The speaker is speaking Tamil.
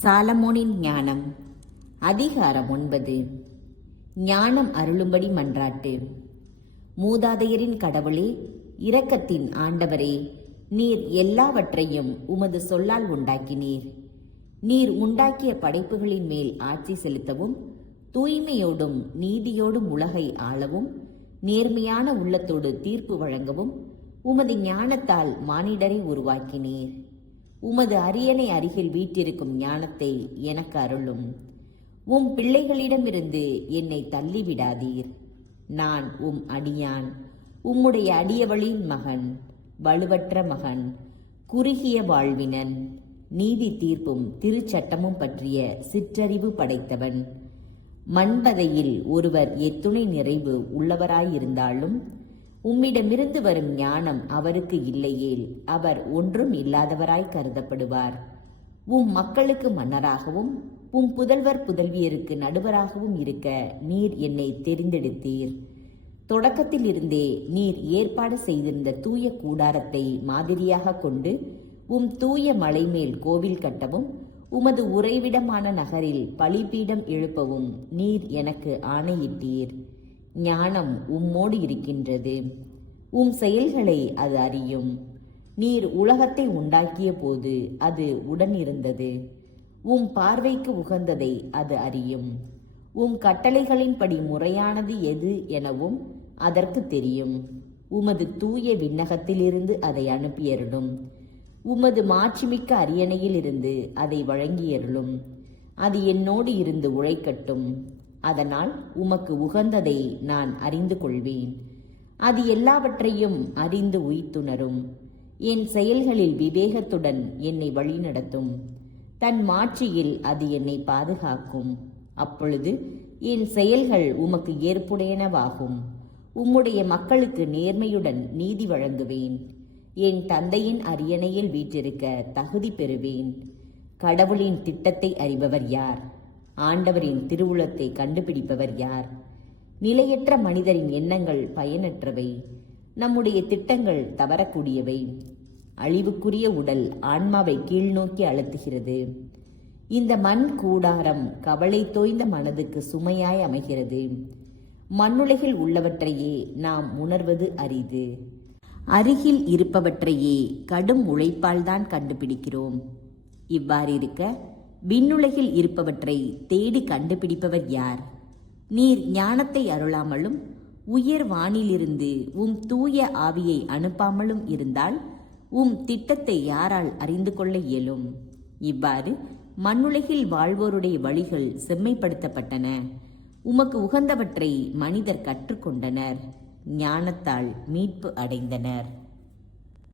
சாலமோனின் ஞானம். அதிகாரம் 9. ஞானம் அருளும்படி மன்றாட்டு. மூதாதையரின் கடவுளே, இரக்கத்தின் ஆண்டவரே, நீர் எல்லாவற்றையும் உமது சொல்லால் உண்டாக்கினீர். நீர் உண்டாக்கிய படைப்புகளின் மேல் ஆட்சி செலுத்தவும், தூய்மையோடும் நீதியோடும் உலகை ஆளவும், நேர்மையான உள்ளத்தோடு தீர்ப்பு வழங்கவும் உமது ஞானத்தால் மானிடரை உருவாக்கினீர். உமது அரியணை அருகில் வீற்றிருக்கும் ஞானத்தை எனக்கு அருளும். உம் பிள்ளைகளிடமிருந்து என்னை தள்ளிவிடாதீர். நான் உம் அடியான், உம்முடைய அடியவளின் மகன், வலுவற்ற மகன், குறுகிய வாழ்வினன், நீதி தீர்ப்பும் திருச்சட்டமும் பற்றிய சிற்றறிவு படைத்தவன். மண்பதையில் ஒருவர் எத்துணை நிறைவு உள்ளவராயிருந்தாலும் உம்மிடமிருந்து வரும் ஞானம் அவருக்கு இல்லையேல் அவர் ஒன்றும் இல்லாதவராய் கருதப்படுவார். உம் மக்களுக்கு மன்னராகவும் உம் புதல்வர் புதல்வியருக்கு நடுவராகவும் இருக்க நீர் என்னை தெரிந்தெடுத்தீர். தொடக்கத்தில் இருந்தே நீர் ஏற்பாடு செய்திருந்த தூய கூடாரத்தை மாதிரியாக கொண்டு உம் தூய மலைமேல் கோவில் கட்டவும் உமது உறைவிடமான நகரில் பலிபீடம் எழுப்பவும் நீர் எனக்கு ஆணையிட்டீர். ஞானம் உம்மோடு இருக்கின்றது, உம் செயல்களை அது அறியும். நீர் உலகத்தை உண்டாக்கிய போது அது உடன் இருந்தது. உம் பார்வைக்கு உகந்ததை அது அறியும். உம் கட்டளைகளின்படி முறையானது எது எனவும் அதற்கு தெரியும். உமது தூய விண்ணகத்திலிருந்து அதை அனுப்பியருளும். உமது மாட்சிமிக்க அரியணையில் இருந்து அதை வழங்கியருளும். அது என்னோடு இருந்து உழைக்கட்டும். அதனால் உமக்கு உகந்ததை நான் அறிந்து கொள்வேன். அது எல்லாவற்றையும் அறிந்து உய்த்துணரும். என் செயல்களில் விவேகத்துடன் என்னை வழிநடத்தும். தன் மாட்சியில் அது என்னை பாதுகாக்கும். அப்பொழுது என் செயல்கள் உமக்கு ஏற்புடையனவாகும். உம்முடைய மக்களுக்கு நேர்மையுடன் நீதி வழங்குவேன். என் தந்தையின் அரியணையில் வீற்றிருக்க தகுதி பெறுவேன். கடவுளின் திட்டத்தை அறிபவர் யார்? ஆண்டவரின் திருவுளத்தை கண்டுபிடிப்பவர் யார்? நிலையற்ற மனிதரின் எண்ணங்கள் பயனற்றவை. நம்முடைய திட்டங்கள் தவறக்கூடியவை. அழிவுக்குரிய உடல் ஆன்மாவை கீழ்நோக்கி அழுத்துகிறது. இந்த மண் கூடாரம் கவலை தோய்ந்த மனதுக்கு சுமையாய் அமைகிறது. மண்ணுலகில் உள்ளவற்றையே நாம் உணர்வது அரிது. அருகில் இருப்பவற்றையே கடும் உழைப்பால் தான் கண்டுபிடிக்கிறோம். இவ்வாறிருக்க விண்ணுலகில் இருப்பவற்றை தேடி கண்டுபிடிப்பவர் யார்? நீர் ஞானத்தை அருளாமலும் உயர் வானிலிருந்து உம் தூய ஆவியை அனுப்பாமலும் இருந்தால் உம் திட்டத்தை யாரால் அறிந்து கொள்ள இயலும்? இவ்வாறு மண்ணுலகில் வாழ்வோருடைய வழிகள் செம்மைப்படுத்தப்பட்டன. உமக்கு உகந்தவற்றை மனிதர் கற்றுக்கொண்டனர். ஞானத்தால் மீட்பு அடைந்தனர்.